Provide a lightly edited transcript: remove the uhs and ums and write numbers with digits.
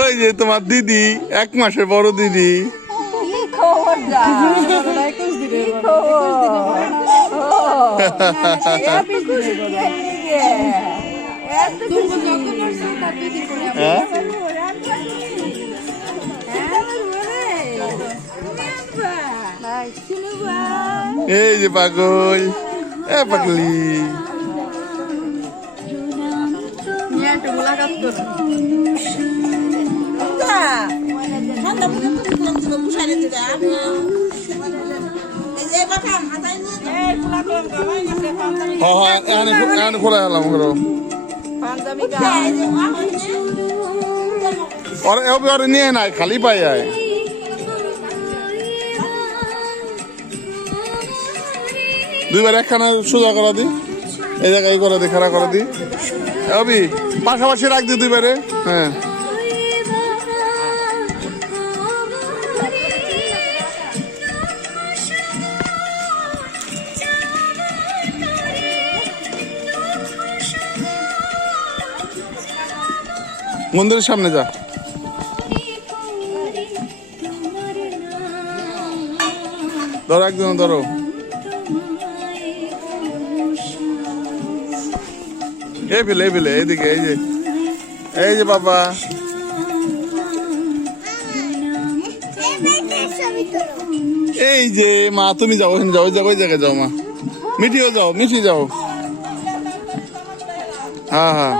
ওই যে তোমার দিদি, 1 মাসের বড় দিদি। এই যে পাগল, এ পাগলি। খোলা গেলাম ওরে নিয়ে নাই, খালি পাই আয়। দুইবার একখানা সোজা করা দি, এই জায়গায় করে দি, খাড়া করে দি। অবি পাশাপাশি রাখ দি দুইবারে। হ্যাঁ মন্দিরের সামনে যা। ধরো একজন, ধরো। এই ফেলে এইদিকে, এই যে বাবা। এই যে মা, তুমি যাও, ওখানে যাও, ওই জায়গায় যাও মা। মিঠিও যাও, মিঠি যাও। হ্যাঁ হ্যাঁ।